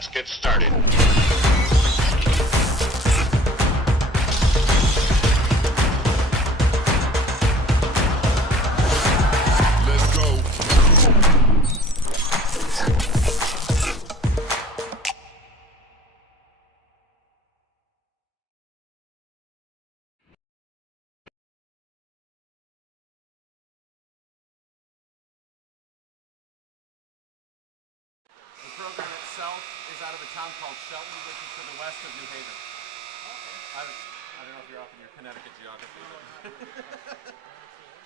let's get started. Let's go. The program itself is out of a town called Shelton, which is to the west of New Haven. I don't know if you're up in your Connecticut geography. But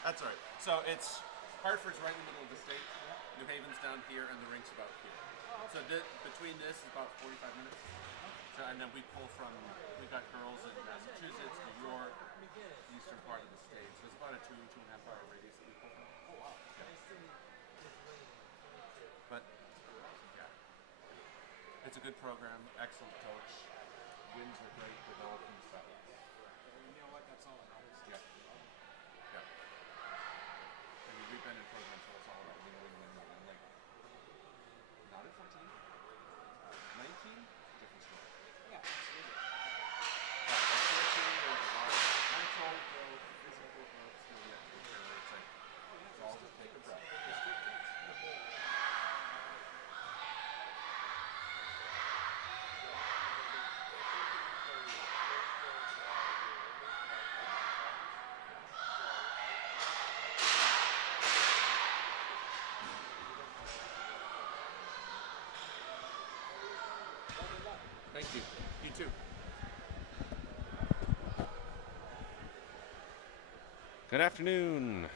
that's all right. So it's Hartford's right in the middle of the state. New Haven's down here, and the rink's about here. So between this is about 45 minutes. So, and then we pull from, we've got girls in Massachusetts, New York, the eastern part of the state. So it's about a 2.5 hour radius that we pull from. Oh, wow. Yeah. But, yeah. It's a good program, excellent coach. Wins are great, developing stuff. You know what? That's all that matters. Yeah. Yeah. I mean, we've been in programs where it's all about win, win, win, win. Like, not at 14. 19? Different story. Yeah, absolutely. At 14, there's a lot of mental growth, physical growth, still yet to occur. It's like, it's all just take a breath. Thank you. You too. Good afternoon.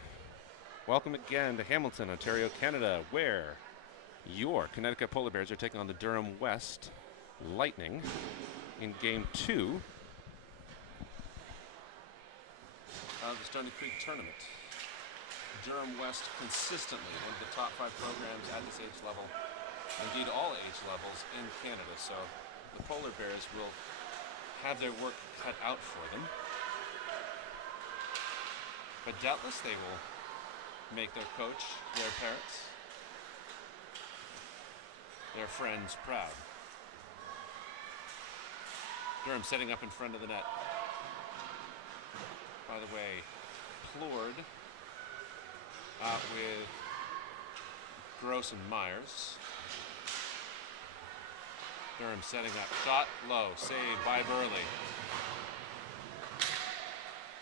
Welcome again to Hamilton, Ontario, Canada, where your Connecticut Polar Bears are taking on the Durham West Lightning in Game 2 of the Stony Creek Tournament. Durham West consistently one of the top 5 programs at this age level, indeed all age levels in Canada, so the Polar Bears will have their work cut out for them. But doubtless they will make their coach, their parents, their friends proud. Durham setting up in front of the net. By the way, Plord out with Gross and Myers. Durham setting up, shot low, saved by Burley.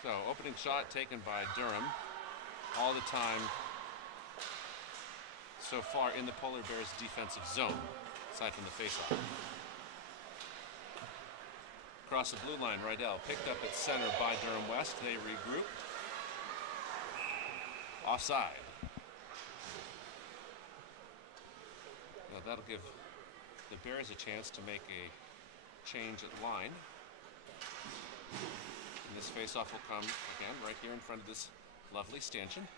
So, opening shot taken by Durham. All the time so far in the Polar Bears' defensive zone, aside from the faceoff. Across the blue line, Rydell picked up at center by Durham West. They regroup. Offside. Now that'll give the Bears a chance to make a change at line. And this faceoff will come again right here in front of this lovely stanchion.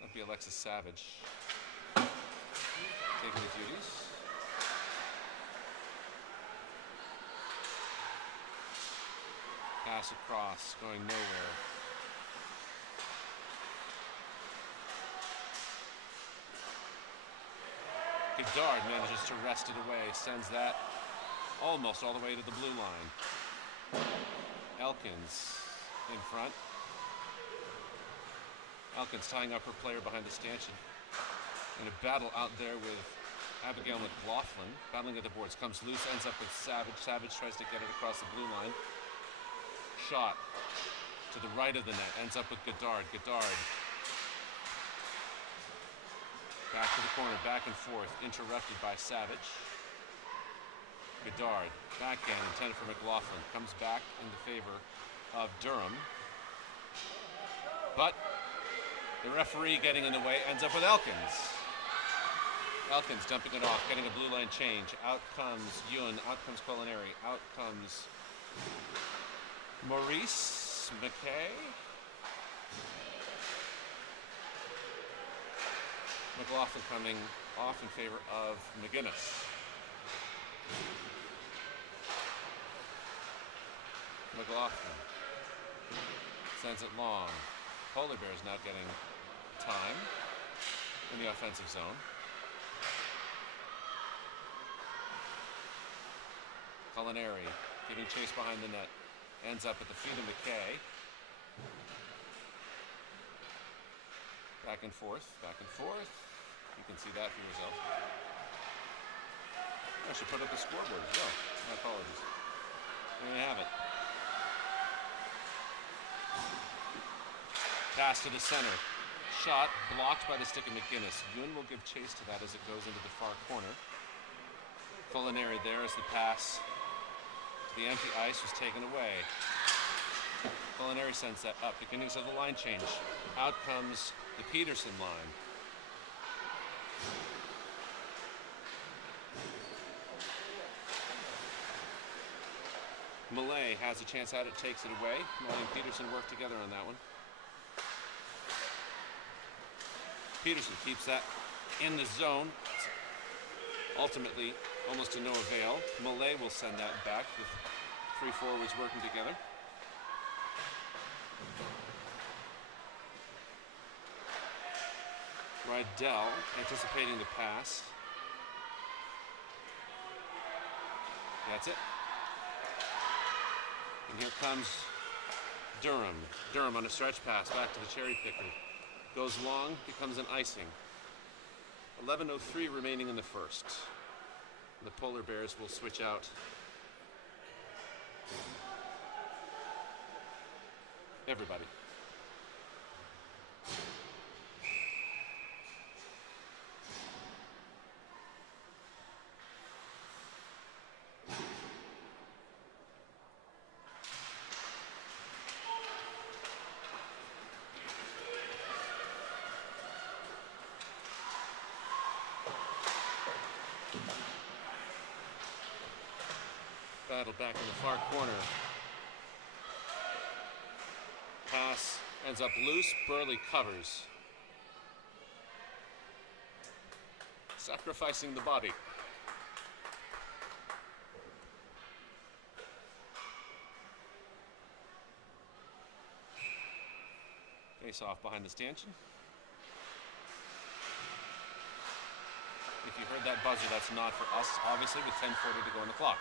That'd be Alexis Savage taking the duties. Pass across, going nowhere. Godard manages to wrest it away, sends that almost all the way to the blue line. Elkins in front. Elkins tying up her player behind the stanchion. In a battle out there with Abigail McLaughlin. Battling at the boards, comes loose, ends up with Savage. Savage tries to get it across the blue line. Shot to the right of the net, ends up with Godard. Godard back to the corner, back and forth, interrupted by Savage. Godard, backhand intended for McLaughlin, comes back in the favor of Durham. But the referee getting in the way, ends up with Elkins. Elkins dumping it off, getting a blue line change. Out comes Ewan, out comes Culinary, out comes Maurice McKay. McLaughlin coming off in favor of McGinnis. McLaughlin sends it long. Polar Bears now getting time. in the offensive zone. Culinary giving chase behind the net. Ends up at the feet of McKay. Back and forth, back and forth. You can see that for yourself. I should put up the scoreboard as well. My apologies. There you have it. Pass to the center. Shot blocked by the stick of McGinnis. Yoon will give chase to that as it goes into the far corner. Culinary there as the pass to the empty ice was taken away. Culinary sends that up. Beginnings of the line change. Out comes the Peterson line. Malay has a chance at it, takes it away. Malay and Peterson work together on that one. Peterson keeps that in the zone. Ultimately, almost to no avail. Malay will send that back with three forwards working together. Rydell anticipating the pass. That's it. And here comes Durham. Durham on a stretch pass back to the cherry picker. Goes long, becomes an icing. 11:03 remaining in the first. The Polar Bears will switch out. Everybody. Battle back in the far corner. Pass ends up loose. Burley covers. Sacrificing the body. Face off behind the stanchion. If you heard that buzzer, that's not for us, obviously, with 10:40 to go on the clock.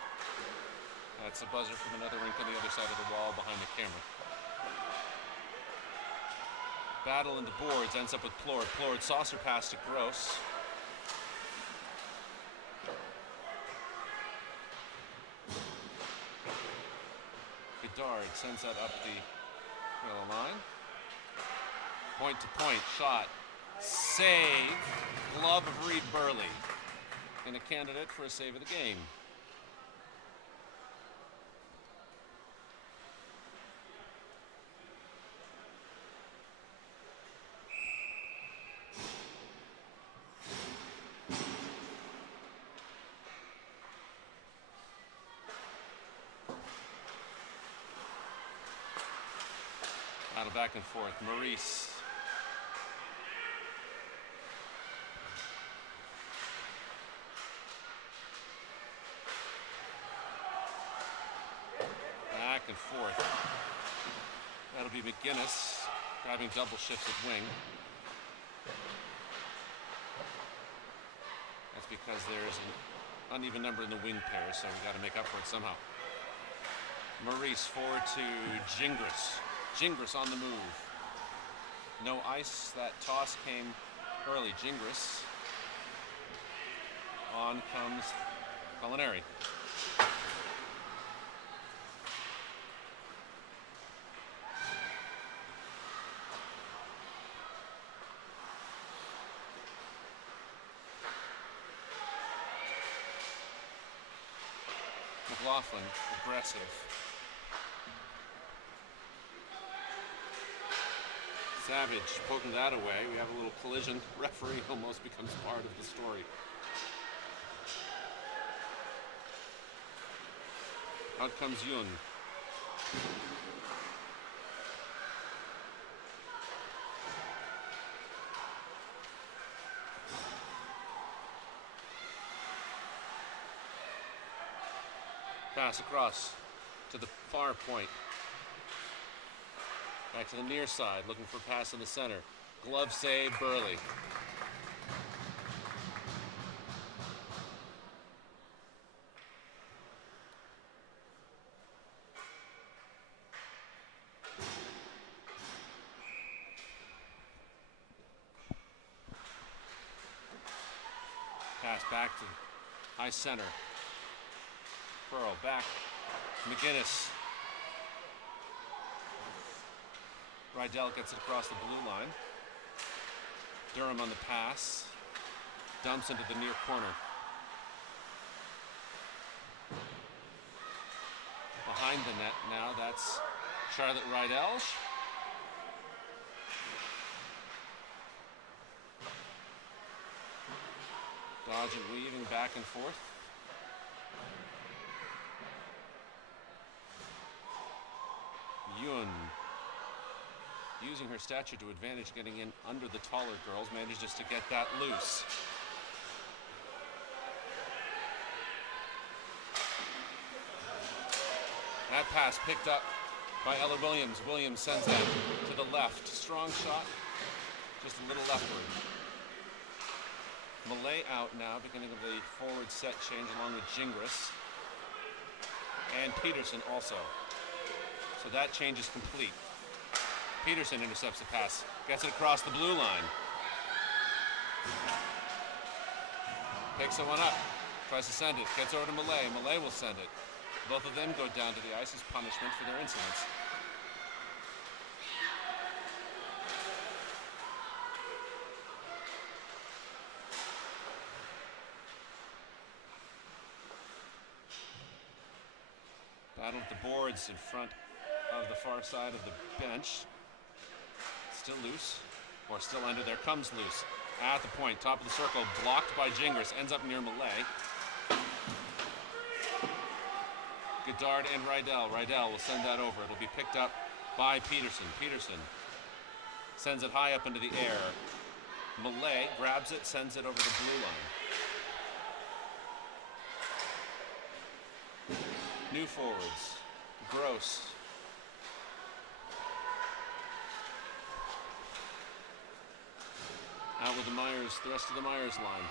That's a buzzer from another rink on the other side of the wall behind the camera. Battle into boards, ends up with Plord. Plord saucer pass to Gross. Bedard sends that up the yellow line. Point to point, shot. Save. Glove of Reed Burley. And a candidate for a save of the game. Battle back and forth. Maurice. Back and forth. That'll be McGinnis driving double shifts at wing. That's because there's an uneven number in the wing pair, so we got to make up for it somehow. Maurice forward to Gingras. Gingras on the move. No ice. That toss came early. Gingras. On comes Culinary. McLaughlin, aggressive. Savage poking that away. We have a little collision. Referee almost becomes part of the story. Out comes Yun. Pass across to the far point. Back to the near side, looking for a pass in the center. Glove save, Burley. pass back to high center. Pearl back. McGinnis. Rydell gets it across the blue line. Durham on the pass. Dumps into the near corner. Behind the net now, that's Charlotte Rydell. Dodging, weaving back and forth. Yun, using her stature to advantage, getting in under the taller girls, manages to get that loose. That pass picked up by Ella Williams. Williams sends that to the left. Strong shot, just a little leftward. Malay out now, beginning of the forward set change along with Gingras. And Peterson also. So that change is complete. Peterson intercepts the pass, gets it across the blue line. Picks the one up, tries to send it, gets over to Malay. Malay will send it. Both of them go down to the ice as punishment for their incidents. Battle at the boards in front of the far side of the bench. Still loose, or still under. There comes loose. At the point, top of the circle, blocked by Gingras, ends up near Malay. Goddard and Rydell. Rydell will send that over. It'll be picked up by Peterson. Peterson sends it high up into the air. Malay grabs it, sends it over the blue line. New forwards. Gross. Out with the Myers, the rest of the Myers line.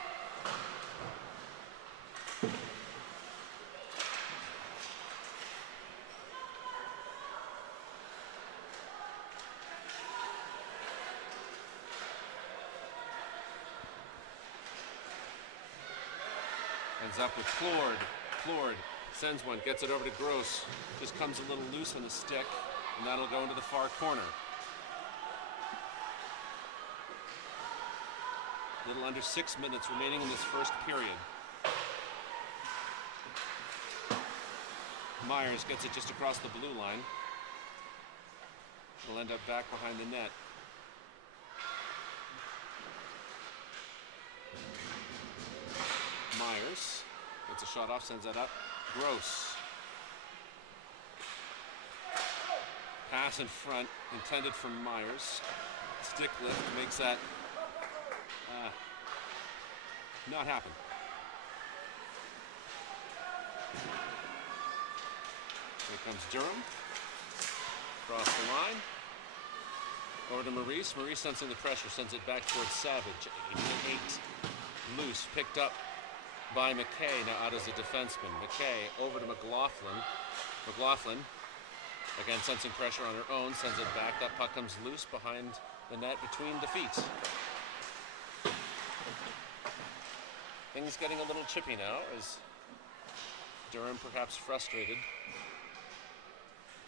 Ends up with Flord. Flord sends one, gets it over to Gross. Just comes a little loose on the stick, and that'll go into the far corner. A little under 6 minutes remaining in this first period. Myers gets it just across the blue line. Will end up back behind the net. Myers gets a shot off, sends that up. Gross. Pass in front, intended for Myers. Stick lift makes that not happen. Here comes Durham. Across the line. Over to Maurice. Maurice sensing the pressure, sends it back towards Savage. 8. Loose, picked up by McKay, now out as a defenseman. McKay over to McLaughlin. McLaughlin, again sensing pressure on her own, sends it back. That puck comes loose behind the net between the feet. Things getting a little chippy now as Durham perhaps frustrated.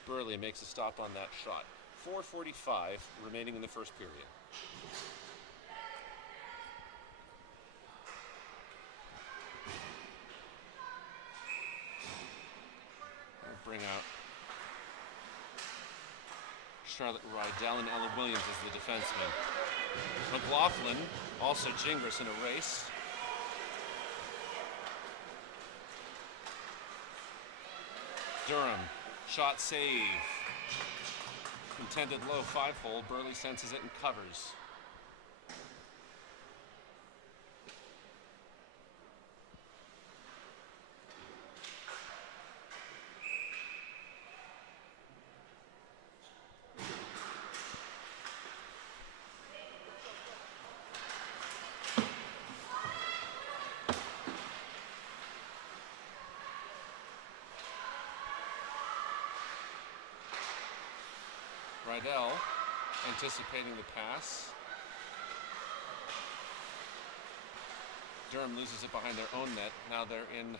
Burley makes a stop on that shot. 4:45 remaining in the first period. Bring out Charlotte Rydell and Ella Williams as the defenseman. McLaughlin, also Gingras in a race. Durham, shot save. Intended low 5-hole. Burley senses it and covers. Rydell anticipating the pass. Durham loses it behind their own net. Now they're in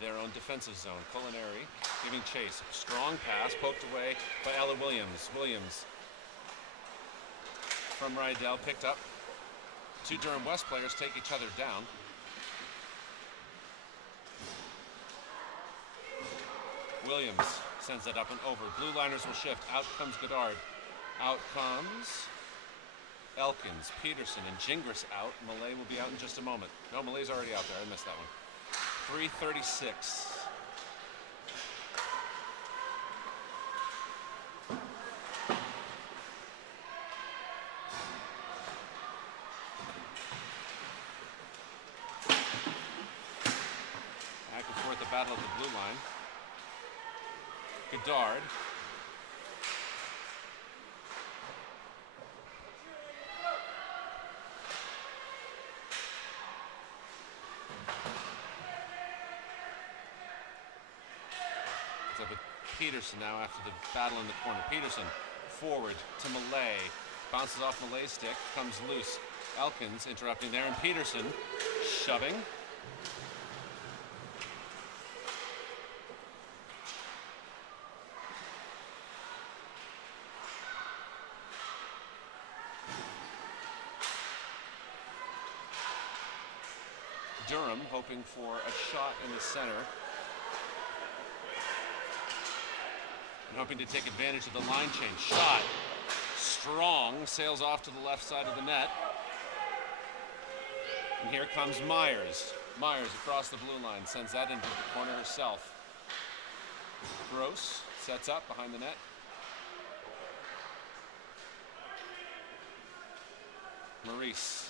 their own defensive zone. Culinary giving chase. Strong pass poked away by Ella Williams. Williams from Rydell picked up. Two Durham West players take each other down. Williams sends it up and over. Blue liners will shift. Out comes Goddard. Out comes Elkins, Peterson, and Gingras out. Malay will be out in just a moment. No, Malay's already out there. I missed that one. 3:36. Back and forth the battle at the blue line. Goddard. It's up with Peterson now after the battle in the corner. Peterson forward to Malay. Bounces off Malay's stick. Comes loose. Elkins interrupting there. And Peterson shoving. Durham hoping for a shot in the center. And hoping to take advantage of the line change. Shot. Strong. Sails off to the left side of the net. And here comes Myers. Myers across the blue line. Sends that into the corner herself. Gross sets up behind the net. Maurice.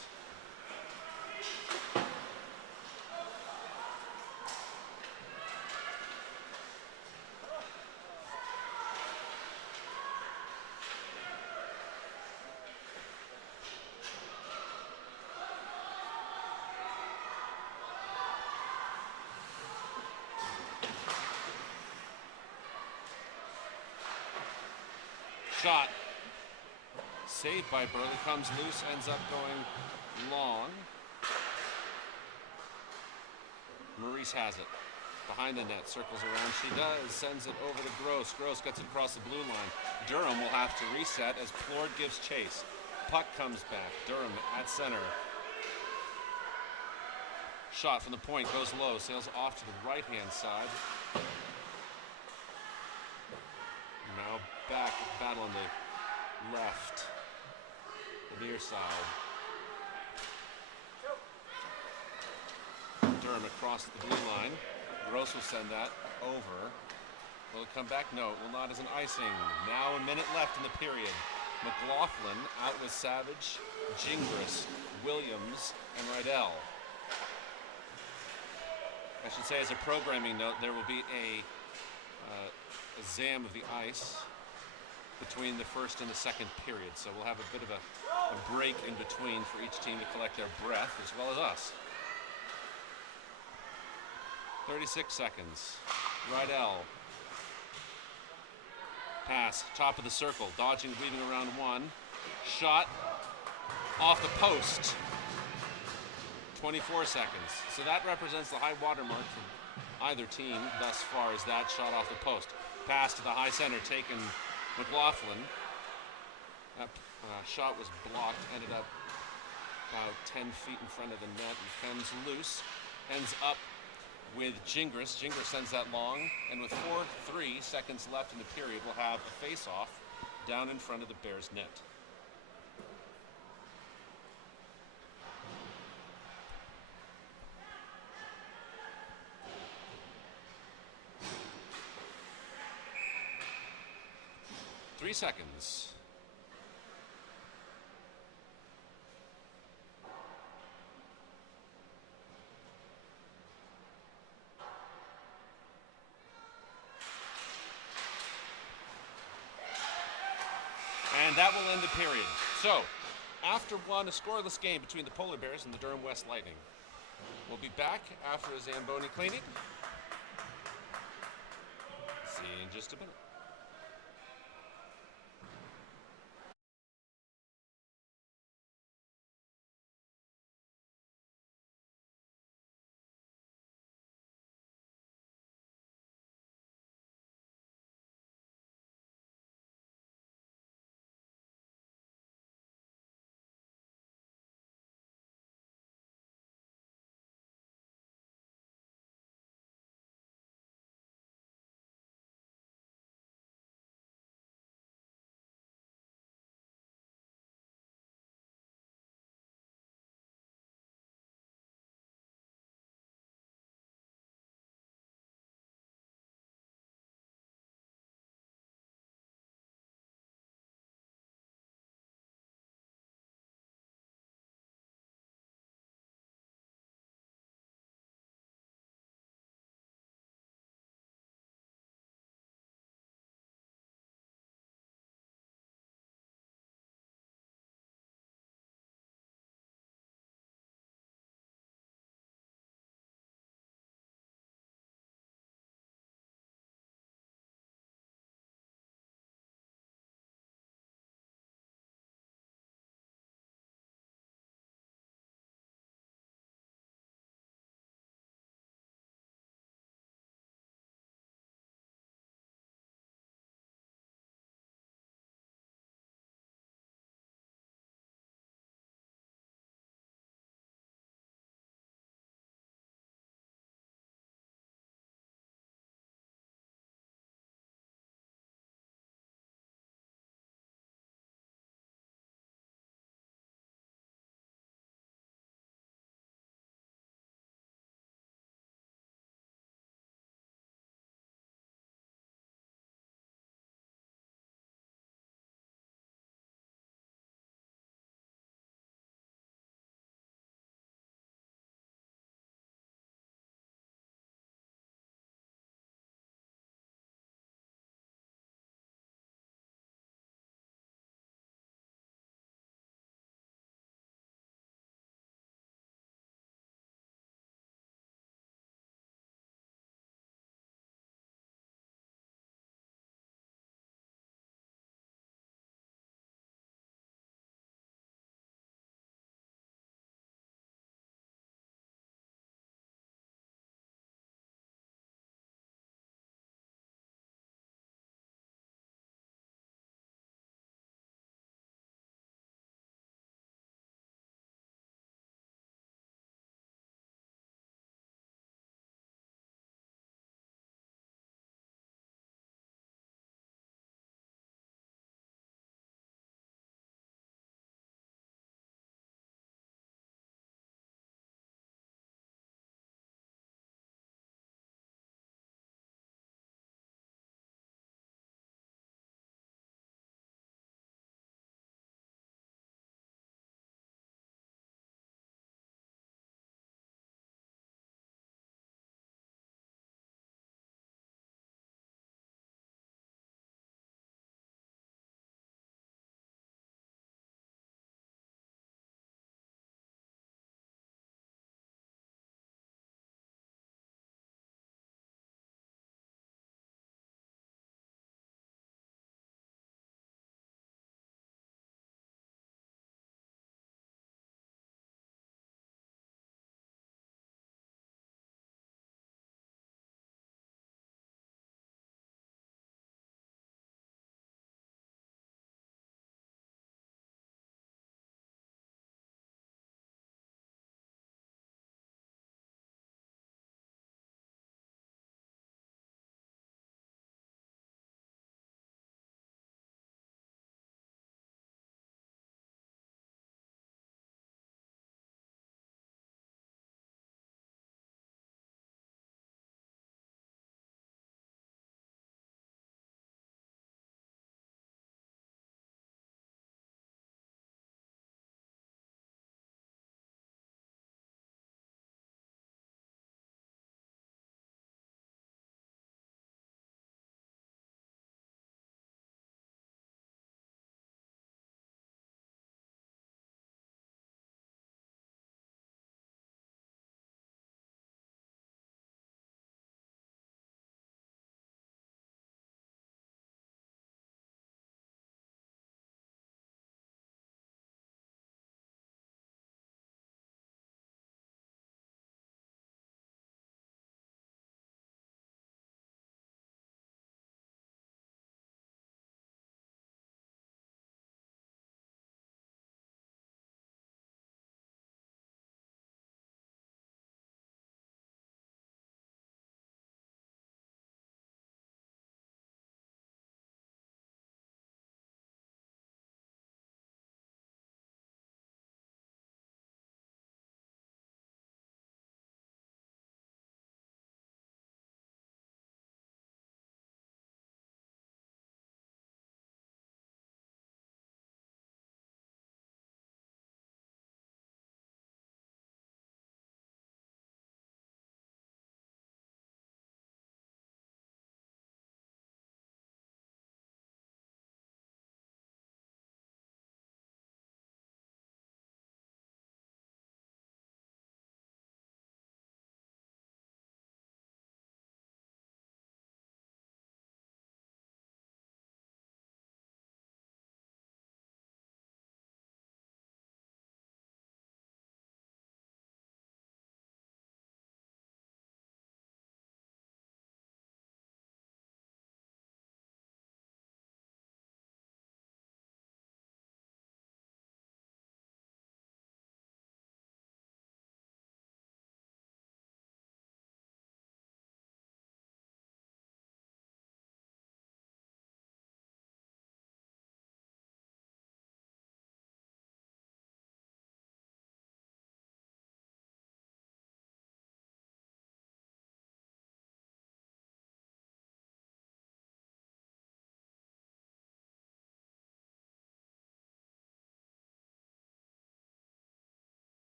Shot. Saved by Burley. Comes loose. Ends up going long. Maurice has it. Behind the net. Circles around. She does. Sends it over to Gross. Gross gets it across the blue line. Durham will have to reset as Plord gives chase. Puck comes back. Durham at center. Shot from the point. Goes low. Sails off to the right-hand side. Now back battle on the left, the near side. Durham across the blue line. Gross will send that over. Will it come back? No, it will not as an icing. Now a minute left in the period. McLaughlin out with Savage, Gingras, Williams, and Rydell. I should say as a programming note, there will be a zam of the ice between the first and the second period. So we'll have a bit of a break in between for each team to collect their breath as well as us. 36 seconds. Rydell. Pass, top of the circle, dodging, weaving around one. Shot off the post. 24 seconds. So that represents the high water mark for either team thus far, is that shot off the post. Pass to the high center, taken McLaughlin. That shot was blocked, ended up about 10 feet in front of the net and comes loose. Ends up with Gingras. Gingras sends that long, and with 4-3 seconds left in the period, we'll have a face-off down in front of the Bears' net. Three seconds. And that will end the period. So, after one, a scoreless game between the Polar Bears and the Durham West Lightning. We'll be back after a Zamboni cleaning. See you in just a minute.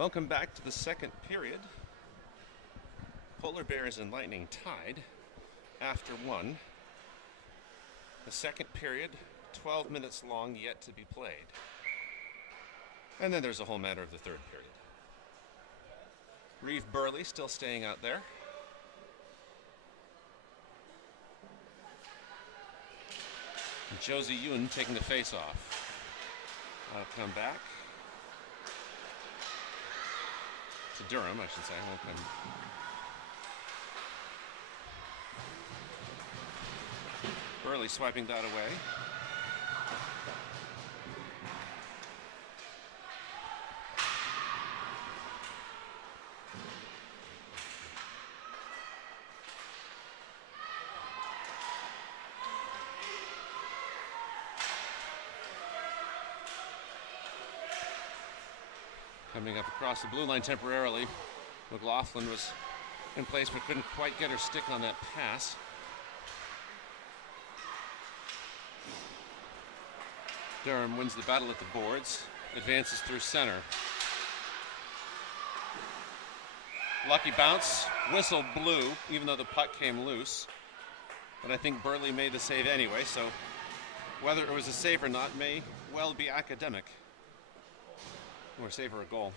Welcome back to the second period. Polar Bears and Lightning tied after one. The second period, 12 minutes long, yet to be played. And then there's the whole matter of the third period. Reeve Burley still staying out there. And Josie Yoon taking the face off. I'll come back to Durham, I should say. I won't come. Burley swiping that away. Coming up across the blue line temporarily. McLaughlin was in place but couldn't quite get her stick on that pass. Durham wins the battle at the boards, advances through center. Lucky bounce, whistle blew, even though the puck came loose. But I think Burley made the save anyway, so whether it was a save or not may well be academic. Or save or a goal.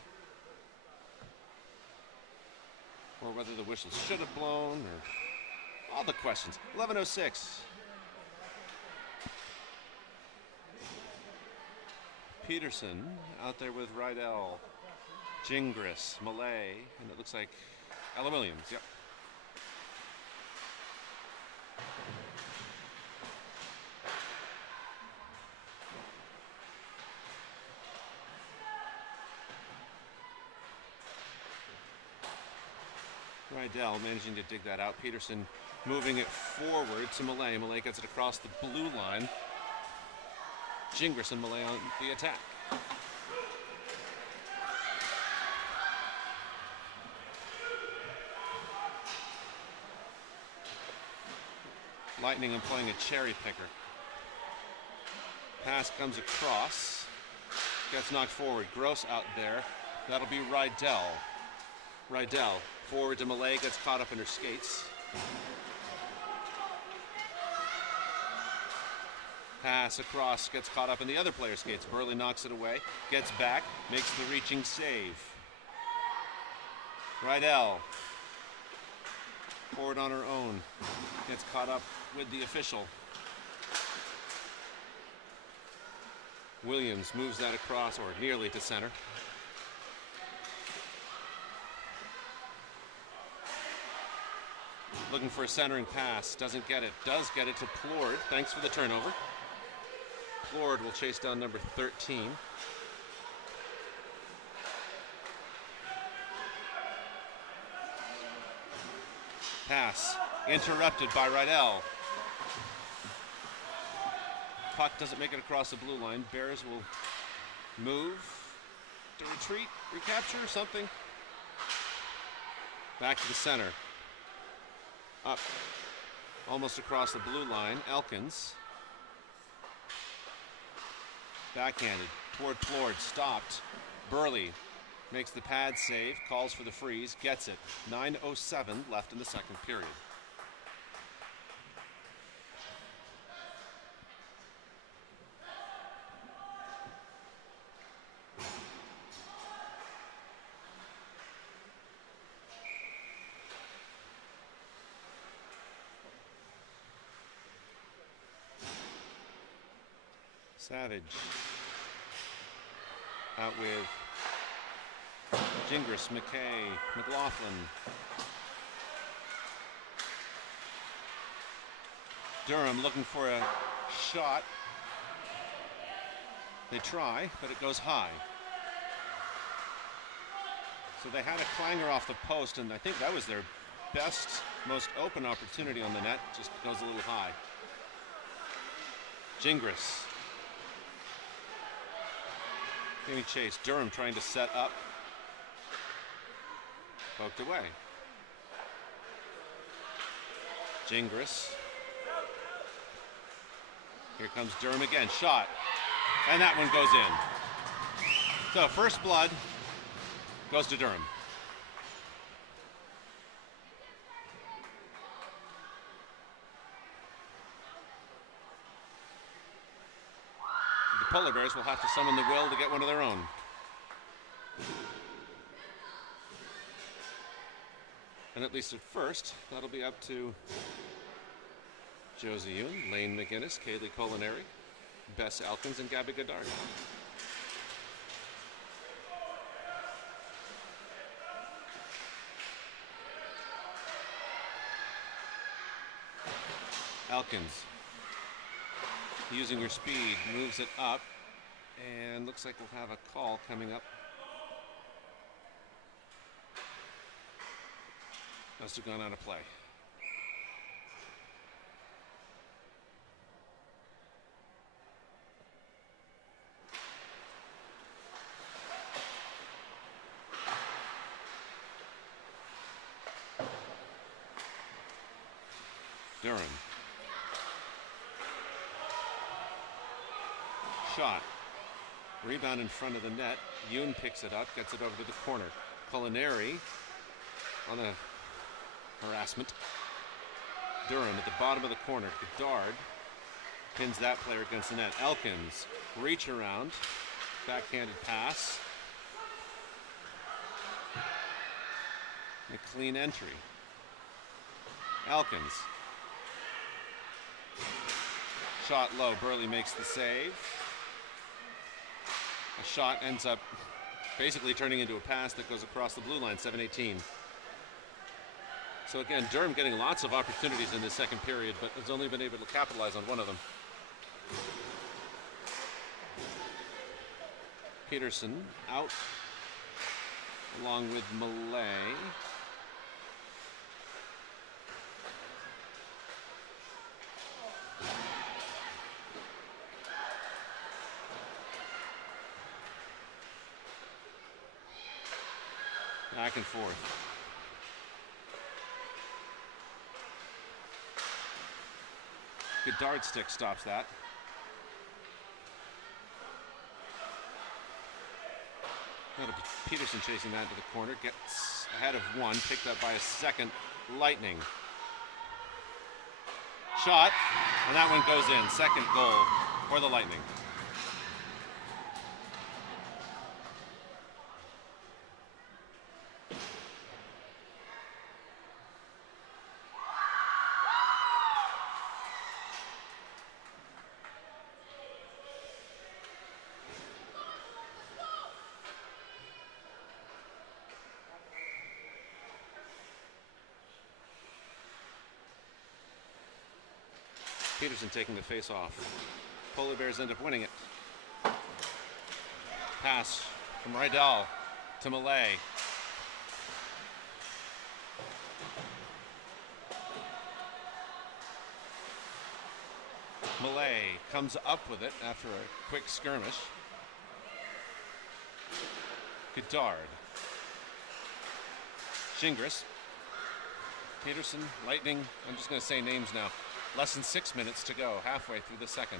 Or whether the whistle should have blown, or all the questions. 11:06. Peterson out there with Rydell, Gingras, Malay, and it looks like Ella Williams. Yep. Rydell managing to dig that out. Peterson moving it forward to Malay. Malay gets it across the blue line. Gingras and Malay on the attack. Lightning employing a cherry picker. Pass comes across. Gets knocked forward. Gross out there. That'll be Rydell. Rydell forward to Malay, gets caught up in her skates. Pass across, gets caught up in the other player's skates. Burley knocks it away, gets back, makes the reaching save. Rydell forward on her own, gets caught up with the official. Williams moves that across, or nearly to center. Looking for a centering pass, doesn't get it. Does get it to Plord, thanks for the turnover. Plord will chase down number 13. Pass, interrupted by Rydell. Puck doesn't make it across the blue line. Bears will move to retreat, recapture, something. Back to the center. Up, almost across the blue line, Elkins. Backhanded toward Plord, stopped. Burley makes the pad save, calls for the freeze, gets it. 9:07 left in the second period. Savage out with Gingras, McKay, McLaughlin. Durham looking for a shot. They try, but it goes high. So they had a clanger off the post, and I think that was their best, most open opportunity on the net. Just goes a little high. Gingras. Any chase. Durham trying to set up. Poked away. Gingras. Here comes Durham again. Shot. And that one goes in. So first blood. Goes to Durham. The Polar Bears will have to summon the will to get one of their own. And at least at first, that'll be up to Josie Yoon, Lane McGinnis, Kaylee Culinary, Bess Elkins, and Gabby Goddard. Elkins, using her speed, moves it up, and looks like we'll have a call coming up. Must have gone out of play. Durham. Shot. Rebound in front of the net. Yoon picks it up, gets it over to the corner. Culinary on the harassment. Durham at the bottom of the corner. Goddard pins that player against the net. Elkins, reach around. Backhanded pass. A clean entry. Elkins. Shot low. Burley makes the save. A shot ends up basically turning into a pass that goes across the blue line, 7-18. So again, Durham getting lots of opportunities in this second period, but has only been able to capitalize on one of them. Peterson out along with Malay. Back and forth. Good dart stick stops that. That'll be Peterson chasing that into the corner. Gets ahead of one. Picked up by a second. Lightning. Shot. And that one goes in. Second goal for the Lightning. Peterson taking the face off. Polar Bears end up winning it. Pass from Rydell to Malay. Malay comes up with it after a quick skirmish. Goddard. Shingris. Peterson, Lightning. I'm just going to say names now. Less than 6 minutes to go, halfway through the second.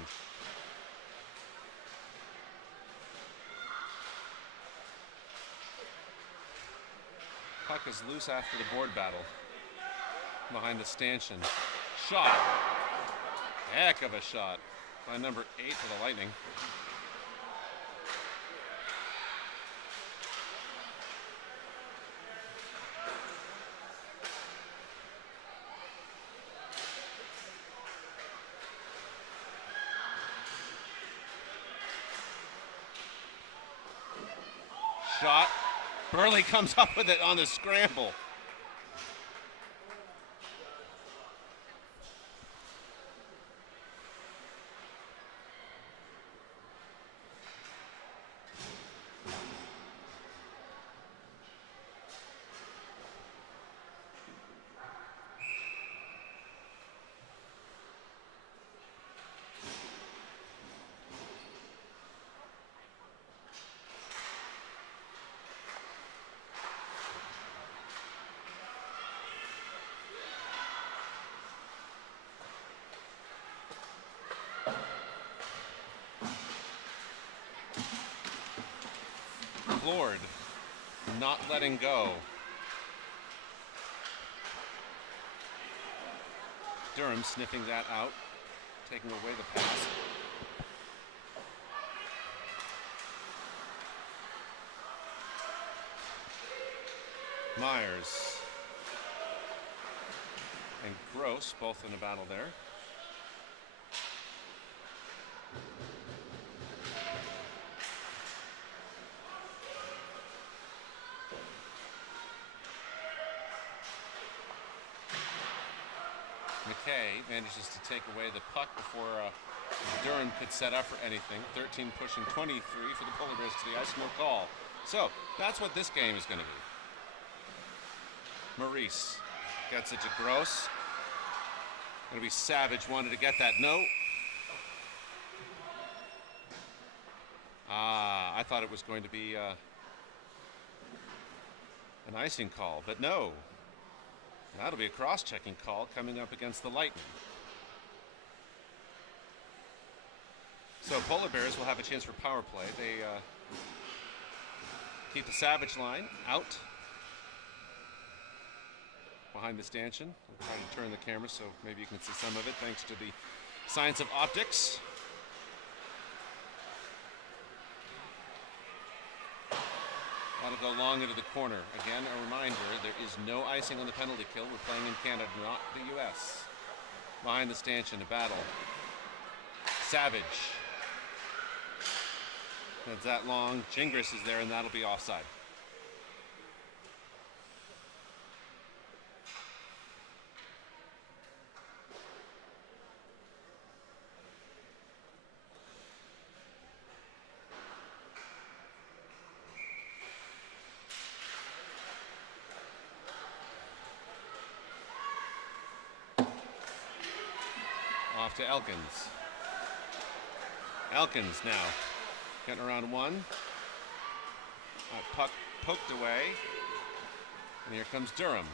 Puck is loose after the board battle. Behind the stanchion. Shot. Heck of a shot by number 8 for the Lightning. Shot. Burley comes up with it on the scramble. Lord. not letting go. Durham sniffing that out, taking away the pass. Myers and Gross both in a battle there. McKay manages to take away the puck before Durham could set up for anything. 13 pushing 23 for the Polar Bears to the ice, no call. So that's what this game is going to be. Maurice gets it to Gross. Going to be Savage, wanted to get that. No. I thought it was going to be an icing call, but no. That'll be a cross-checking call coming up against the Lightning. So Polar Bears will have a chance for power play. They keep the Savage line out behind the stanchion. I'll try to turn the camera so maybe you can see some of it thanks to the science of optics. That'll go long into the corner. Again, a reminder, there is no icing on the penalty kill. We're playing in Canada, not the U.S. Behind the stanchion, a battle. Savage. That's that long. Gingras is there, and that'll be offside. Off to Elkins. Elkins now getting around one. Puck poked away. And here comes Durham.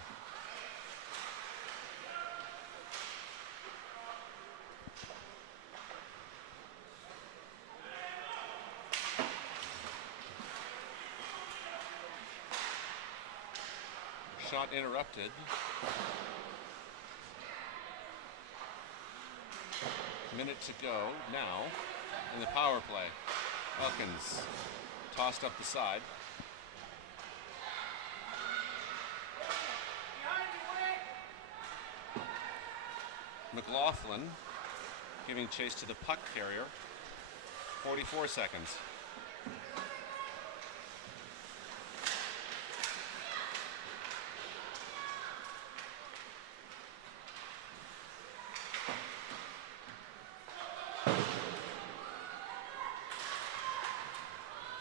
Shot interrupted. Minute to go now in the power play. Elkins tossed up the side. McLaughlin giving chase to the puck carrier. 44 seconds.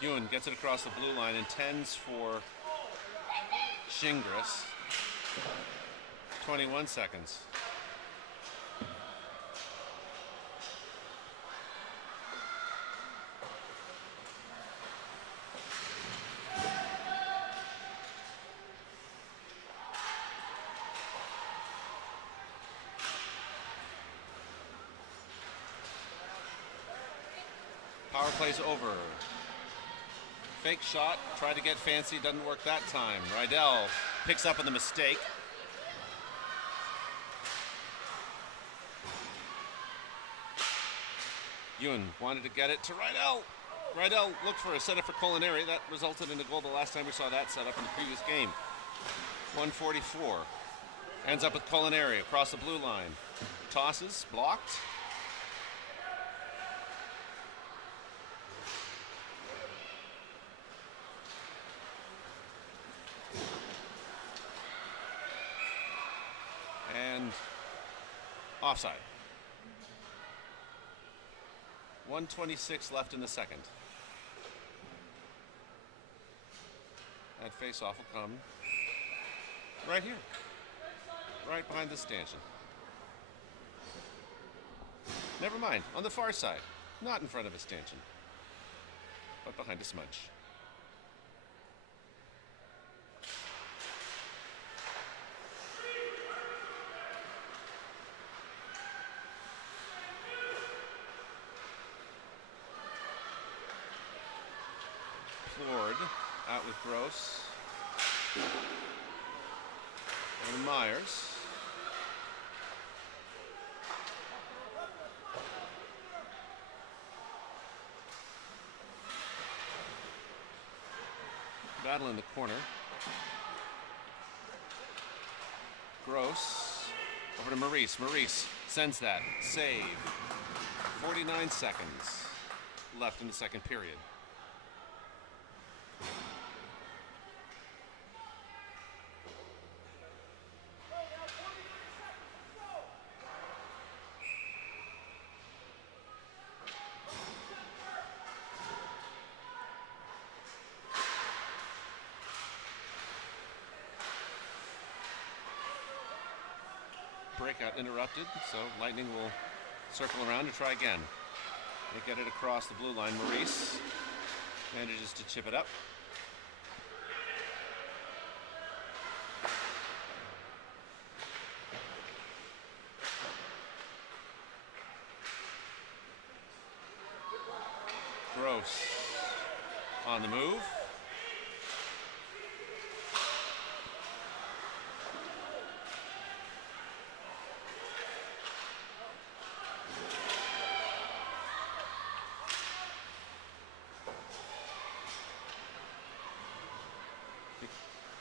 Ewan gets it across the blue line, intends for Gingras. 21 seconds. Power play's over. Fake shot, tried to get fancy, doesn't work that time. Rydell picks up on the mistake. Ewan wanted to get it to Rydell. Rydell looked for a setup for Culinary. That resulted in a goal the last time we saw that setup in the previous game. 144. Ends up with Culinary across the blue line. Tosses, blocked. And offside. 1:26 left in the second. That face-off will come right here, right behind the stanchion. Never mind, on the far side, not in front of a stanchion, but behind a smudge. Out with Gross. And Myers. Battle in the corner. Gross. Over to Maurice. Maurice sends that. Save. 49 seconds left in the second period. Breakout interrupted, so Lightning will circle around to try again. They get it across the blue line. Maurice manages to chip it up. Gross on the move.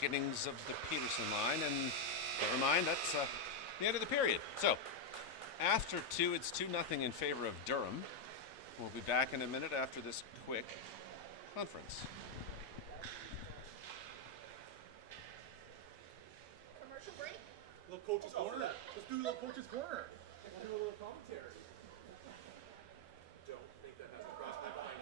Beginnings of the Peterson line, and never mind, that's the end of the period. So, after two, it's 2-0 in favor of Durham. We'll be back in a minute after this quick conference. Commercial break? Little coach's corner. Let's do a little coach's corner. We'll do a little commentary. Don't think that has to cross my mind.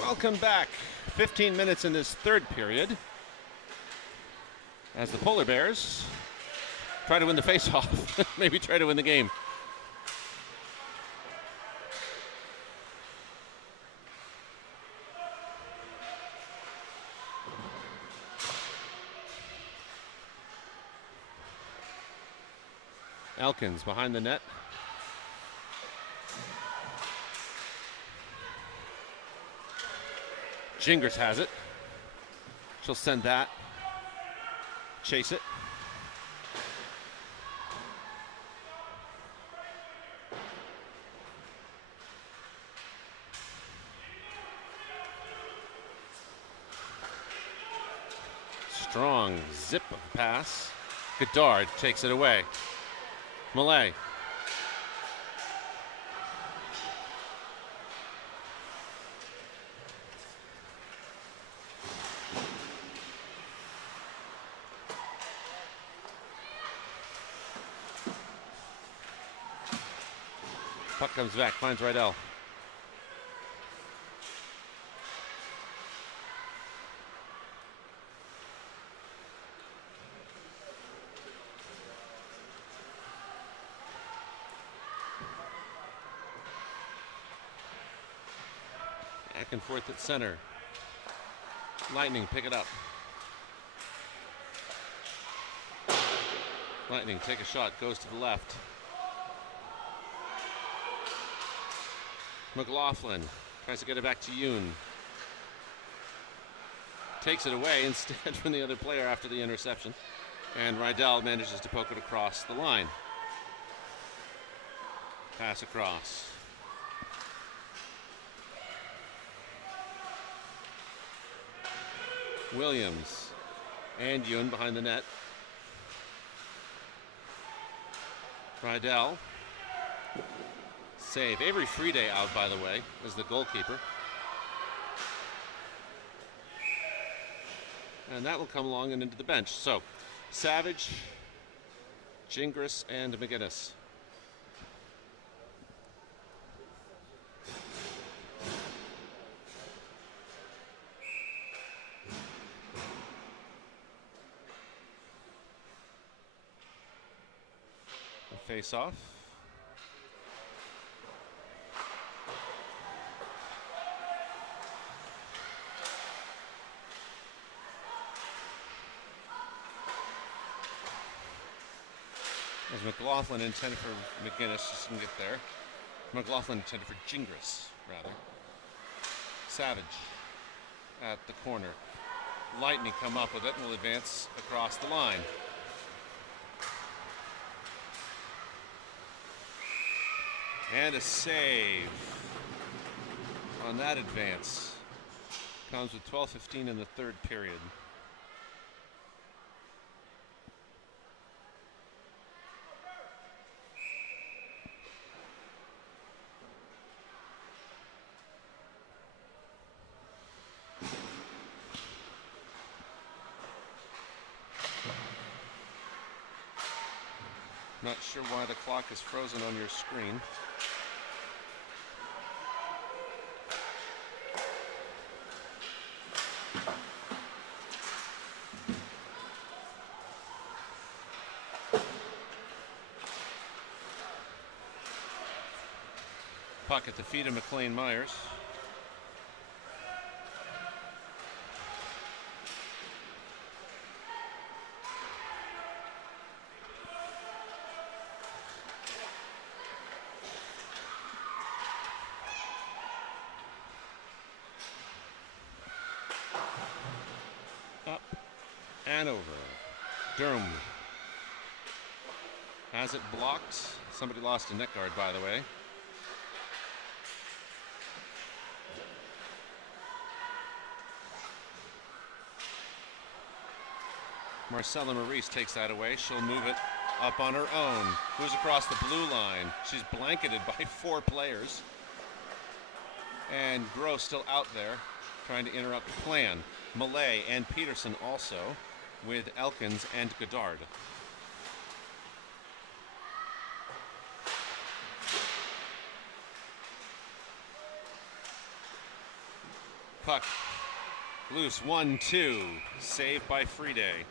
Welcome back. 15 minutes in this third period as the Polar Bears try to win the face-off, maybe try to win the game. Elkins behind the net. Gingers has it. She'll send that. Chase it. Strong zip of pass. Goddard takes it away. Malay. Puck comes back, finds Rydell. Back and forth at center. Lightning pick it up. Lightning take a shot, goes to the left. McLaughlin tries to get it back to Yoon. Takes it away instead from the other player after the interception. And Rydell manages to poke it across the line. Pass across. Williams and Yoon behind the net. Rydell. Save. Avery Friday out, by the way, as the goalkeeper. And that will come along and into the bench. So, Savage, Gingras, and McGinnis. A face-off. As McLaughlin intended for McGinnis, just didn't get there. McLaughlin intended for Gingras, rather. Savage at the corner. Lightning come up with it and will advance across the line. And a save on that advance. Comes with 12:15 in the third period. Not sure why the clock is frozen on your screen. Puck at the feet of McLean Myers. Up and over. Durham has it blocked. Somebody lost a net guard, by the way. Marcella Maurice takes that away. She'll move it up on her own. Moves across the blue line. She's blanketed by 4 players. And Gross still out there trying to interrupt the plan. Millay and Peterson also with Elkins and Goddard. Puck loose. 1-2. Saved by Friday.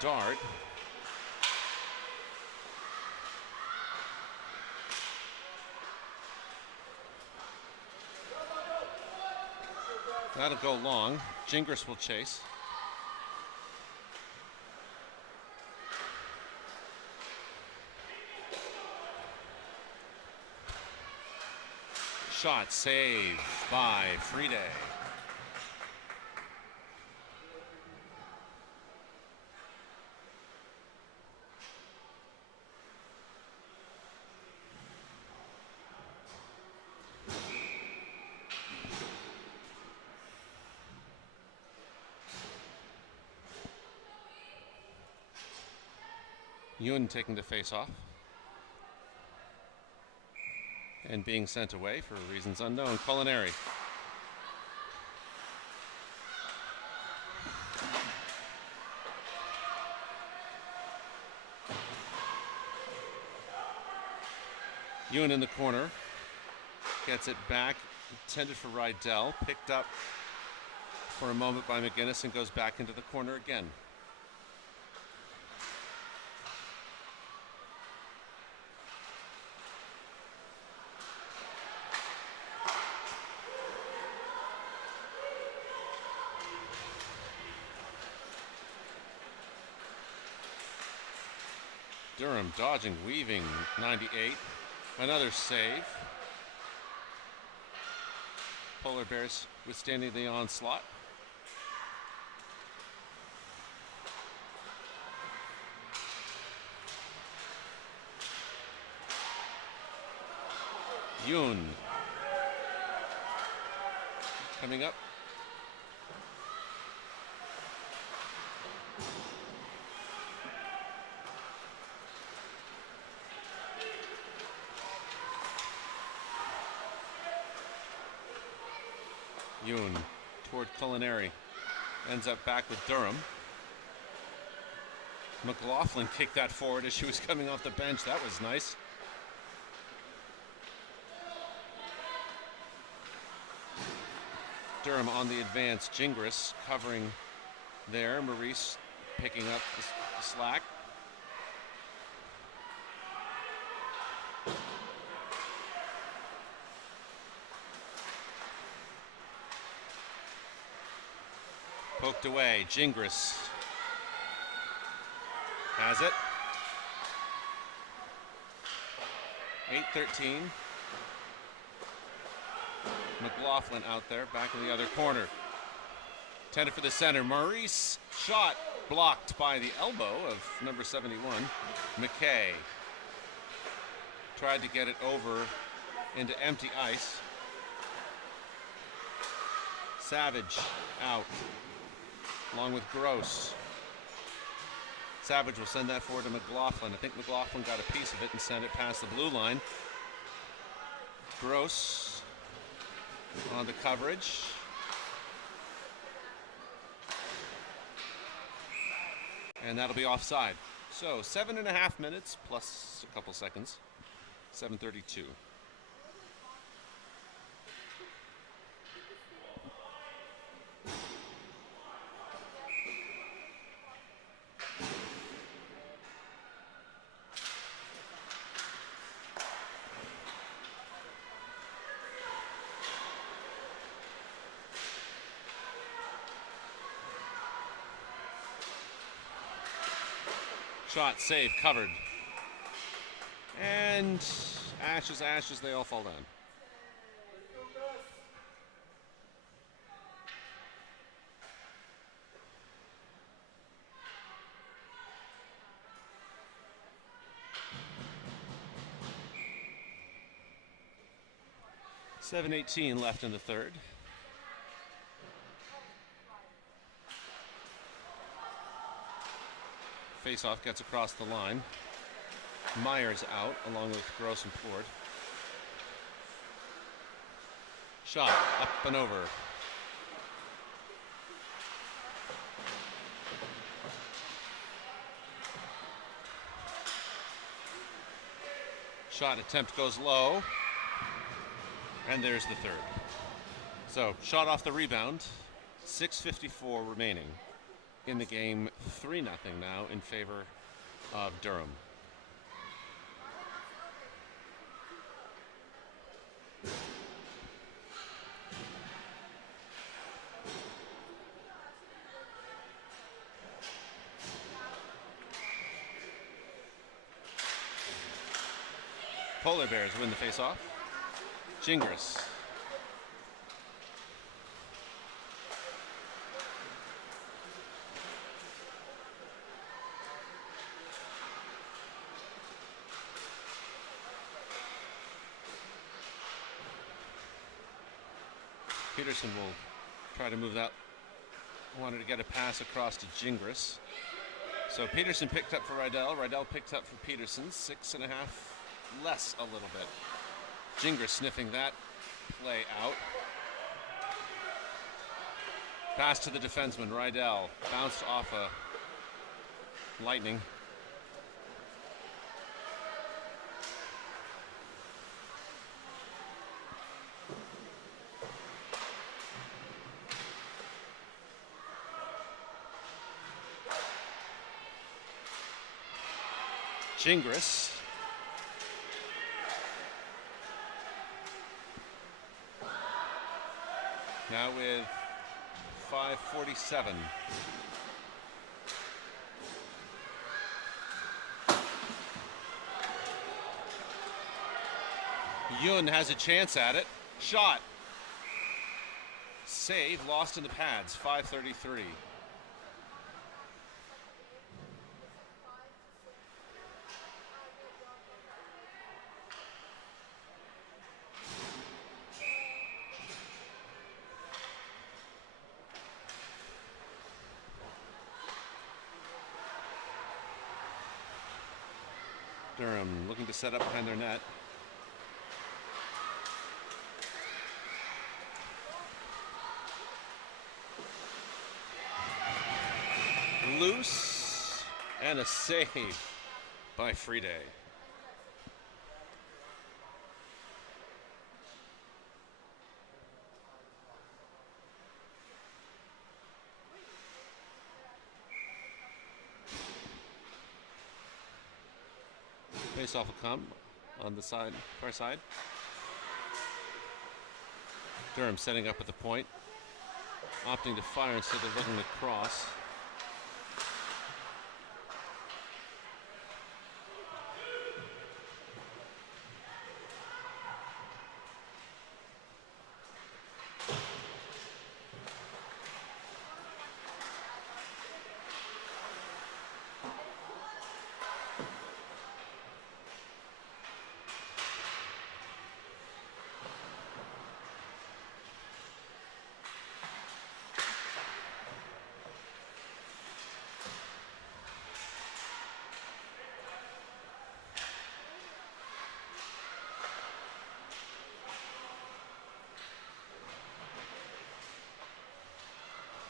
Goddard. That'll go long. Gingras will chase. Shot saved by Friday. Yoon taking the face off and being sent away for reasons unknown. Culinary. Ewan in the corner. Gets it back. Intended for Rydell. Picked up for a moment by McGinnis and goes back into the corner again. Durham dodging, weaving, 98. Another save. Polar Bears withstanding the onslaught. Yoon coming up. Yoon toward Culinary. Ends up back with Durham. McLaughlin kicked that forward as she was coming off the bench. That was nice. Durham on the advance. Gingras covering there. Maurice picking up the slack. Poked away. Gingras has it. 8-13. McLaughlin out there, back in the other corner. Tended for the center. Maurice shot blocked by the elbow of number 71. McKay tried to get it over into empty ice. Savage out, along with Gross. Savage will send that forward to McLaughlin. I think McLaughlin got a piece of it and sent it past the blue line. Gross on the coverage. And that'll be offside. So 7.5 minutes plus a couple seconds. 7:32. Shot, save, covered. And ashes, they all fall down. 7:18 left in the third. Faceoff gets across the line. Myers out, along with Gross and Ford. Shot, up and over. Shot attempt goes low. And there's the third. So, shot off the rebound. 6:54 remaining in the game. 3-0 now in favor of Durham. Polar Bears win the face-off. Gingras. Peterson will try to move that. Wanted to get a pass across to Gingras. So Peterson picked up for Rydell. Rydell picked up for Peterson. 6.5 less a little bit. Gingras sniffing that play out. Pass to the defenseman, Rydell. Bounced off a Lightning. Gingras. Now with 5:47. Yun has a chance at it. Shot. Save, lost in the pads, 5:33. Durham looking to set up behind their net. Loose and a save by Friede. Face off will come on the side, far side. Durham setting up at the point, opting to fire instead of looking across.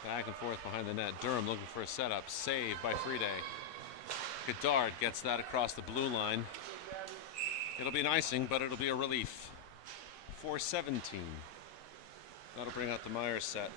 Back and forth behind the net. Durham looking for a setup. Save by Friede. Godard gets that across the blue line. It'll be an icing, but it'll be a relief. 4:17. That'll bring out the Myers set.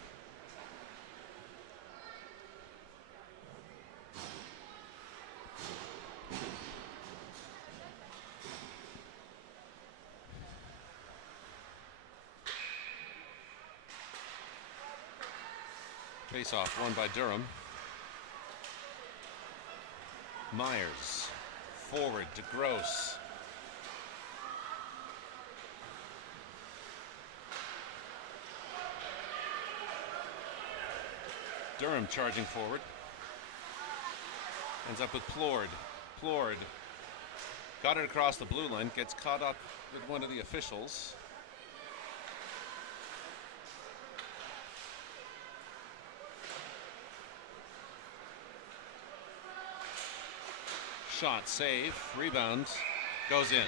Face off won by Durham. Myers forward to Gross. Durham charging forward. Ends up with Plord. Plord got it across the blue line, gets caught up with one of the officials. Shot, save, rebound, goes in.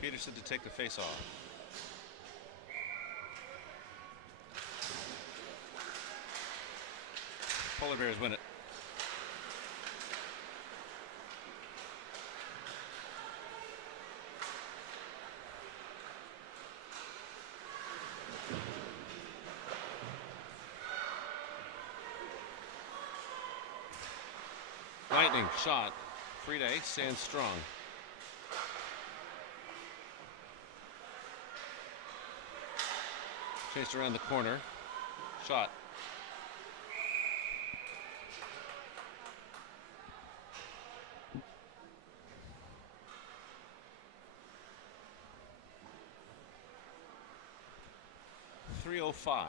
Peterson to take the face off. Polar Bears win it. Lightning shot. Friede stands strong. Chased around the corner. Shot. .305.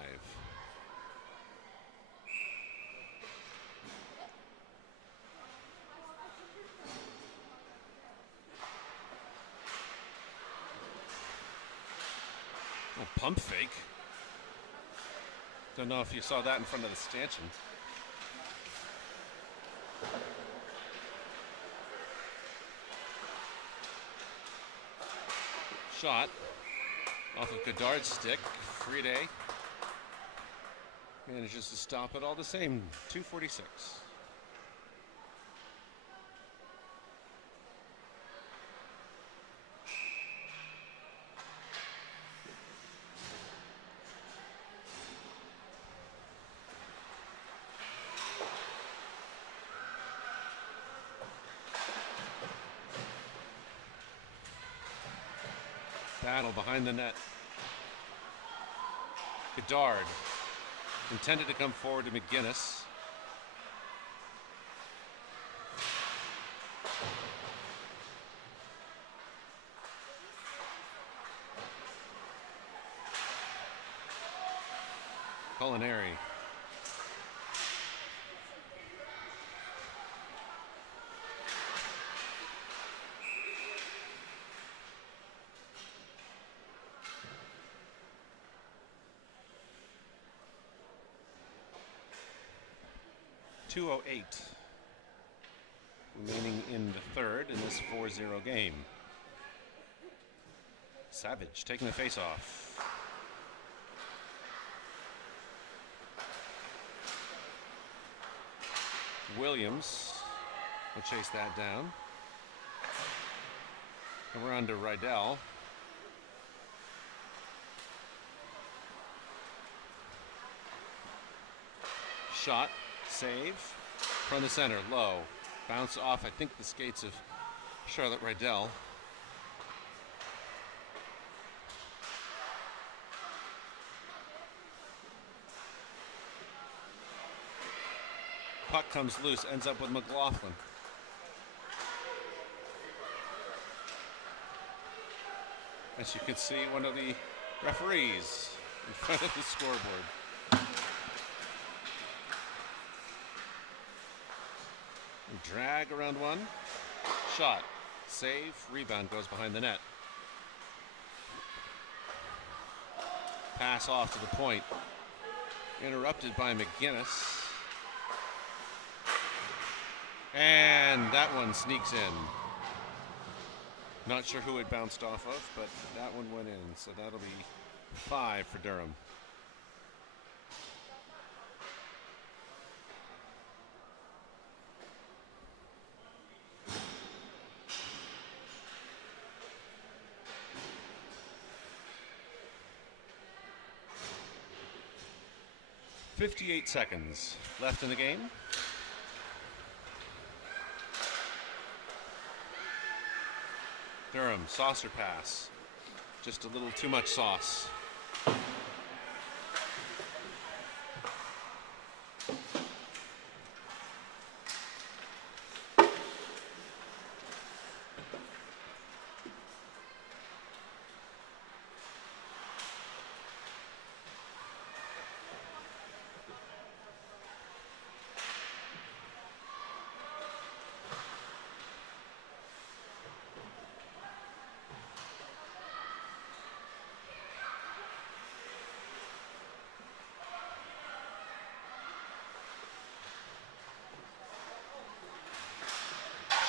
Oh, pump fake. Don't know if you saw that in front of the stanchion. Shot off of Godard's stick. Friede Manages to stop it all the same. 246. Battle behind the net. Bedard intended to come forward to McGinnis. Culinary. .208 remaining in the third in this 4-0 game. Savage taking the face off. Williams will chase that down. And we're on to Rydell. Shot. Save from the center, low. Bounce off, I think, the skates of Charlotte Rydell. Puck comes loose, ends up with McLaughlin. As you can see, one of the referees in front of the scoreboard. Drag around one. Shot. Save. Rebound goes behind the net. Pass off to the point. Interrupted by McGinnis. And that one sneaks in. Not sure who it bounced off of, but that one went in. So that'll be 5 for Durham. .58 seconds left in the game. Durham, saucer pass. Just a little too much sauce.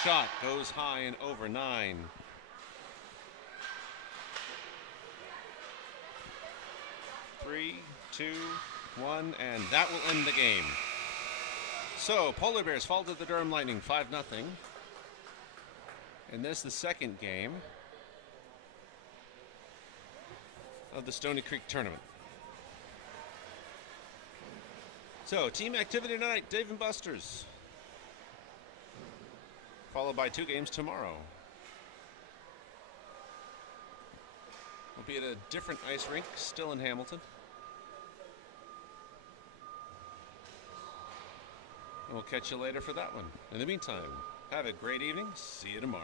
Shot goes high and over 9. Three, 2, 1, and that will end the game. So Polar Bears fall to the Durham Lightning 5-0. And this is the second game of the Stony Creek tournament. So team activity tonight, Dave & Buster's, followed by 2 games tomorrow. We'll be at a different ice rink, still in Hamilton. And we'll catch you later for that one. In the meantime, have a great evening. See you tomorrow.